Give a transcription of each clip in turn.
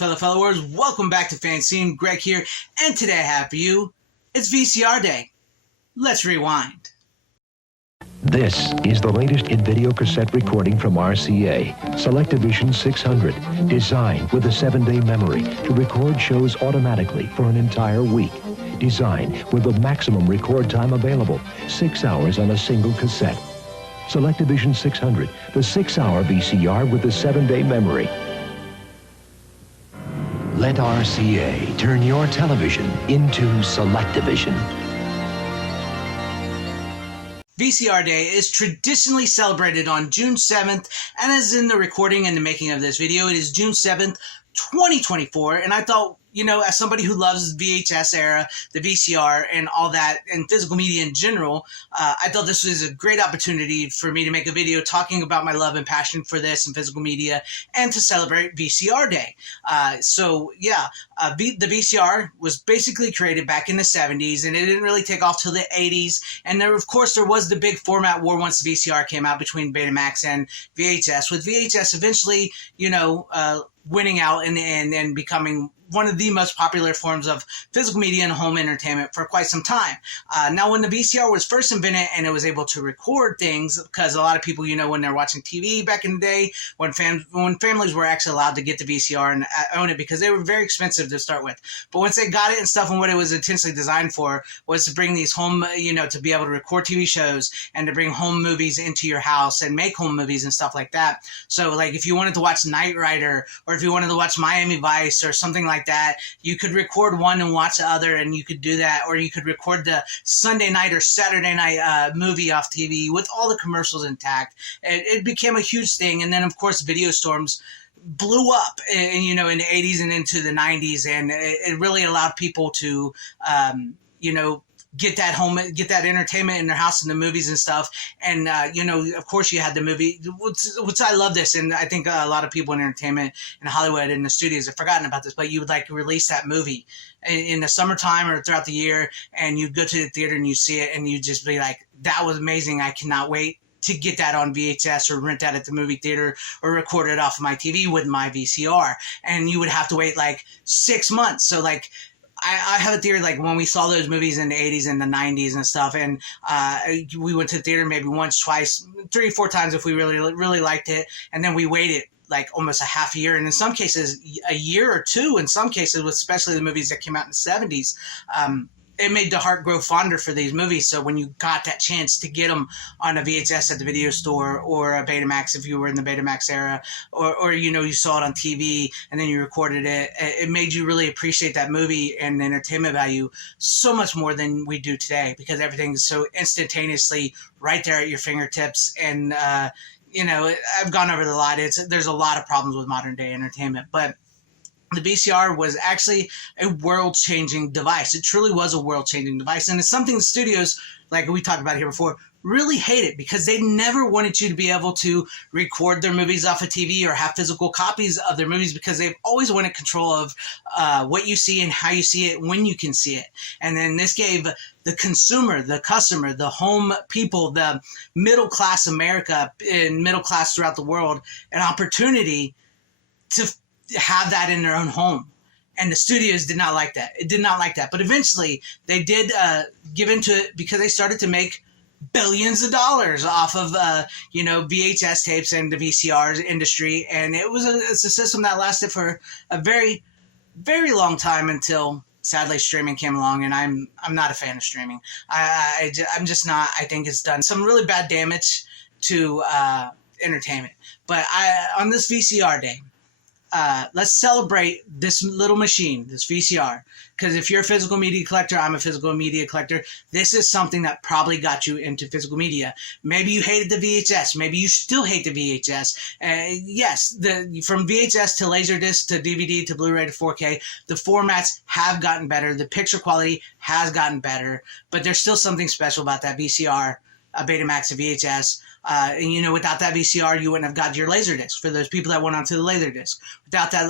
fellow followers, welcome back to FanZcene. Greg here, and today I have for you, it's VCR day. Let's rewind. This is the latest in video cassette recording from RCA, SelectaVision 600, designed with a 7-day memory to record shows automatically for an entire week. Designed with the maximum record time available, 6 hours on a single cassette. SelectaVision 600, the 6-hour VCR with the 7-day memory. Let RCA turn your television into SelectaVision. VCR Day is traditionally celebrated on June 7th, and as in the recording and the making of this video, it is June 7th, 2024, and I thought, you know, as somebody who loves the VHS era, the VCR, and all that, and physical media in general, I thought this was a great opportunity for me to make a video talking about my love and passion for this and physical media, and to celebrate VCR Day. The VCR was basically created back in the 70s, and it didn't really take off till the 80s, and there was the big format war once the VCR came out between Betamax and VHS, with VHS eventually, winning out and becoming one of the most popular forms of physical media and home entertainment for quite some time. Now, when the VCR was first invented and it was able to record things, because a lot of people, when they're watching TV back in the day, when families were actually allowed to get the VCR and own it, because they were very expensive to start with. But once they got it and stuff, and what it was intentionally designed for was to bring these home, to be able to record TV shows and to bring home movies into your house and make home movies and stuff like that. So, like, if you wanted to watch Knight Rider, or if you wanted to watch Miami Vice or something like that, you could record one and watch the other, and you could do that, or you could record the Sunday night or Saturday night movie off TV with all the commercials intact. It became a huge thing, and then of course video storms blew up, and in the 80s and into the 90s, and it really allowed people to get that entertainment in their house and the movies and stuff. And, of course you had the movie, which I love this. And I think a lot of people in entertainment in Hollywood and the studios have forgotten about this, but you would release that movie in the summertime or throughout the year, and you'd go to the theater and you see it and you'd just be like, that was amazing. I cannot wait to get that on VHS or rent that at the movie theater or record it off of my TV with my VCR. And you would have to wait 6 months. So I have a theory, when we saw those movies in the 80s and the 90s and stuff, and we went to the theater maybe once, twice, 3 or 4 times if we really, really liked it, and then we waited almost a half a year, and in some cases a year or two, in some cases, especially the movies that came out in the 70s. It made the heart grow fonder for these movies. So when you got that chance to get them on a VHS at the video store, or a Betamax if you were in the Betamax era, or you saw it on TV and then you recorded it, it made you really appreciate that movie and the entertainment value so much more than we do today, because everything's so instantaneously right there at your fingertips. And I've gone over the lot. There's a lot of problems with modern day entertainment, but the VCR was actually a world-changing device. It truly was a world-changing device. And it's something the studios, like we talked about here before, really hated, because they never wanted you to be able to record their movies off of TV or have physical copies of their movies, because they've always wanted control of what you see and how you see it, when you can see it. And then this gave the consumer, the customer, the home people, the middle-class America and middle-class throughout the world an opportunity to have that in their own home. And the studios did not like that. It did not like that. But eventually they did give into it, because they started to make billions of dollars off of VHS tapes and the VCR industry. And it's a system that lasted for a very, very long time, until sadly streaming came along. And I'm not a fan of streaming. I'm just not. I think it's done some really bad damage to entertainment. But on this VCR day, let's celebrate this little machine, this VCR, because if you're a physical media collector, I'm a physical media collector. This is something that probably got you into physical media. Maybe you hated the VHS. Maybe you still hate the VHS. Yes, from VHS to Laserdisc to DVD to Blu-ray to 4K, the formats have gotten better. The picture quality has gotten better, but there's still something special about that VCR, a Betamax, a VHS. Without that VCR, you wouldn't have got your Laserdisc. For those people that went onto the Laserdisc, without that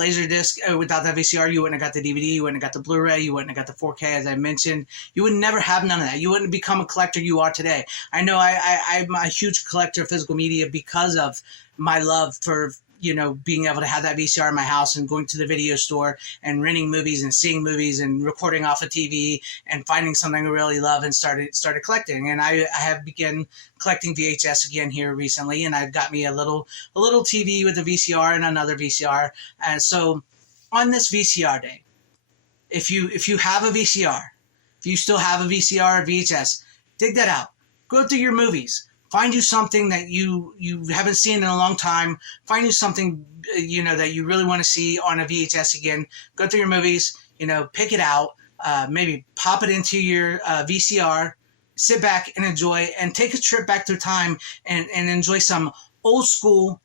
without that VCR, you wouldn't have got the DVD, you wouldn't have got the Blu-ray, you wouldn't have got the 4K, as I mentioned. You would never have none of that. You wouldn't become a collector you are today. I know I'm a huge collector of physical media because of my love for being able to have that VCR in my house and going to the video store and renting movies and seeing movies and recording off a TV and finding something I really love and started collecting. And I have begun collecting VHS again here recently, and I've got me a little TV with a VCR and another VCR. So on this VCR day, if you have a VCR, if you still have a VCR or VHS, dig that out. Go through your movies. Find you something that you haven't seen in a long time. Find you something, that you really want to see on a VHS again. Go through your movies, pick it out, maybe pop it into your VCR, sit back and enjoy, and take a trip back through time and enjoy some old school,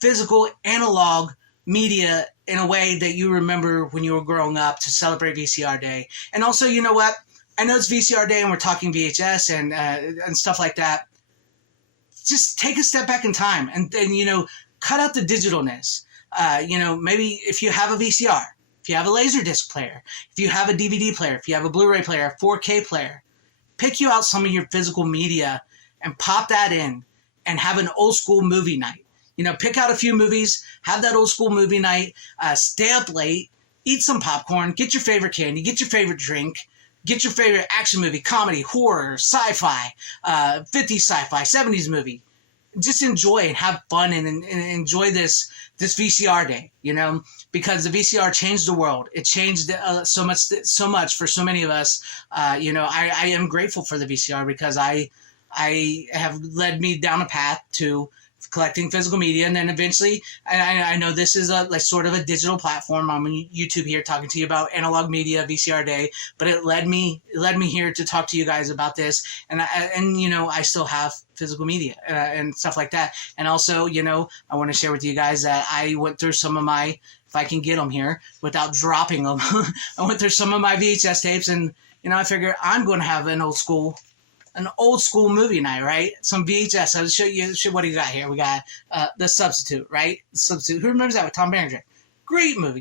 physical, analog media in a way that you remember when you were growing up to celebrate VCR Day. And also, you know what? I know it's VCR Day and we're talking VHS and stuff like that. Just take a step back in time and cut out the digitalness. Maybe if you have a VCR, if you have a Laserdisc player, if you have a DVD player, if you have a Blu-ray player, a 4K player, pick you out some of your physical media and pop that in and have an old school movie night. Pick out a few movies, have that old school movie night, stay up late, eat some popcorn, get your favorite candy, get your favorite drink, get your favorite action movie, comedy, horror, sci-fi, 50s sci-fi, 70s movie. Just enjoy and have fun and enjoy this VCR day, because the VCR changed the world. It changed so much for so many of us. I am grateful for the VCR because I have led me down a path to collecting physical media, and then eventually, I know this is a sort of a digital platform. I'm on YouTube here talking to you about analog media, VCR Day, but it led me here to talk to you guys about this, and I still have physical media and stuff like that. And also, I want to share with you guys that I went through some of my, if I can get them here without dropping them, I went through some of my VHS tapes, and I figure I'm going to have an old school movie night, right? Some VHS. I'll show you what do you got here. We got The Substitute, right? The Substitute. Who remembers that with Tom Berenger? Great movie.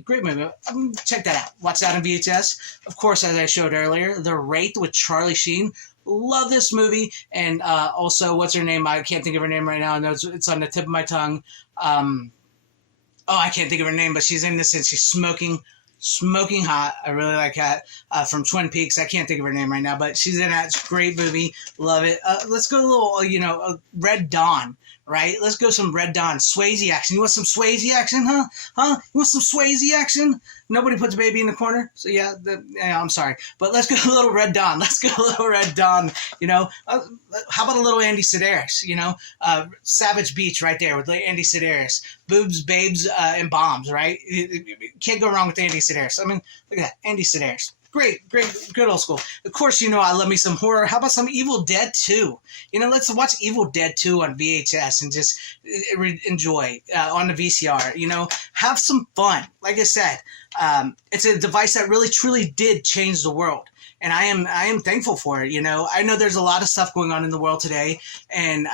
Check that out. Watch that on VHS. Of course, as I showed earlier, The Wraith with Charlie Sheen. Love this movie. And also, what's her name? I can't think of her name right now. I know it's on the tip of my tongue. I can't think of her name, but she's in this and she's smoking hot. I really like that. From Twin Peaks. I can't think of her name right now, but she's in that. It's a great movie. Love it. Let's go a little, Red Dawn, right? Let's go some Red Dawn. Swayze action. You want some Swayze action, huh? You want some Swayze action? Nobody puts baby in the corner. So yeah, I'm sorry. But let's go a little Red Dawn. How about a little Andy Sedaris, Savage Beach right there with Andy Sedaris. Boobs, babes, and bombs, right? You can't go wrong with Andy Sedaris. I mean, look at that. Andy Sedaris. Great, good old school. Of course, I love me some horror. How about some Evil Dead 2? Let's watch Evil Dead 2 on VHS and just enjoy on the VCR. Have some fun. Like I said, it's a device that really, truly did change the world. And I am thankful for it. I know there's a lot of stuff going on in the world today. And,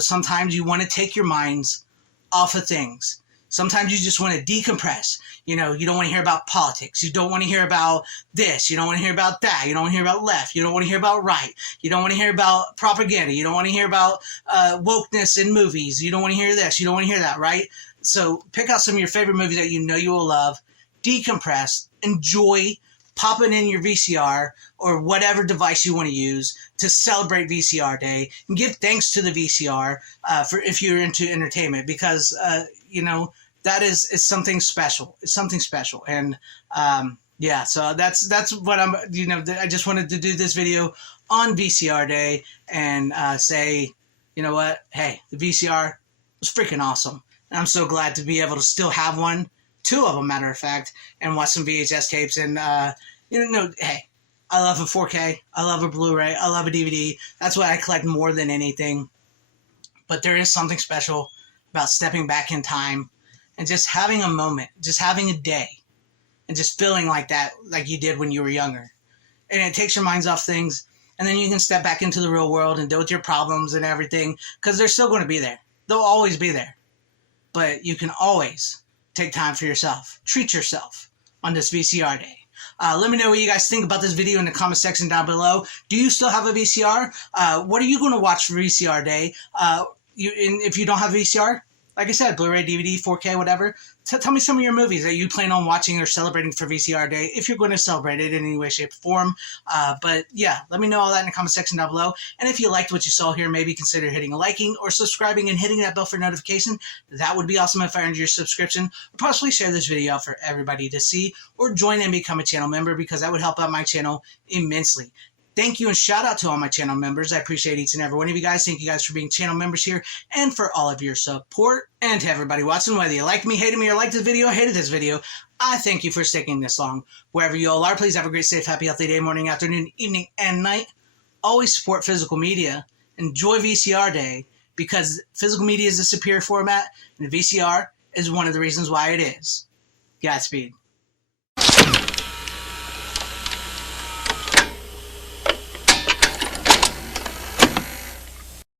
sometimes you want to take your minds off of things. Sometimes you just want to decompress. You don't want to hear about politics. You don't want to hear about this. You don't want to hear about that. You don't want to hear about left. You don't want to hear about right. You don't want to hear about propaganda. You don't want to hear about wokeness in movies. You don't want to hear this. You don't want to hear that, right? So pick out some of your favorite movies that you will love. Decompress. Enjoy. Pop it in your VCR or whatever device you want to use to celebrate VCR Day, and give thanks to the VCR for if you're into entertainment, because that is something special. It's something special, and so that's what I'm. I just wanted to do this video on VCR Day and say, what? Hey, the VCR was freaking awesome, and I'm so glad to be able to still have one. 2 of them, matter of fact, and watch some VHS tapes. And, hey, I love a 4K. I love a Blu-ray. I love a DVD. That's what I collect more than anything. But there is something special about stepping back in time and just having a moment, just having a day, and just feeling like that, like you did when you were younger. And it takes your minds off things, and then you can step back into the real world and deal with your problems and everything, because they're still going to be there. They'll always be there. But you can always take time for yourself. Treat yourself on this VCR Day. Let me know what you guys think about this video in the comment section down below. Do you still have a VCR? What are you going to watch for VCR Day? If you don't have a VCR, like I said, Blu-ray, DVD, 4K, whatever. Tell me some of your movies that you plan on watching or celebrating for VCR Day, if you're going to celebrate it in any way, shape, or form. But yeah, let me know all that in the comment section down below. And if you liked what you saw here, maybe consider hitting a liking or subscribing and hitting that bell for notification. That would be awesome if I earned your subscription. Or possibly share this video out for everybody to see, or join and become a channel member, because that would help out my channel immensely. Thank you, and shout out to all my channel members. I appreciate each and every one of you guys. Thank you guys for being channel members here and for all of your support. And to everybody watching, whether you liked me, hated me, or liked this video, or hated this video, I thank you for sticking this long. Wherever you all are, please have a great, safe, happy, healthy day, morning, afternoon, evening, and night. Always support physical media. Enjoy VCR Day, because physical media is a superior format, and VCR is one of the reasons why it is. Godspeed.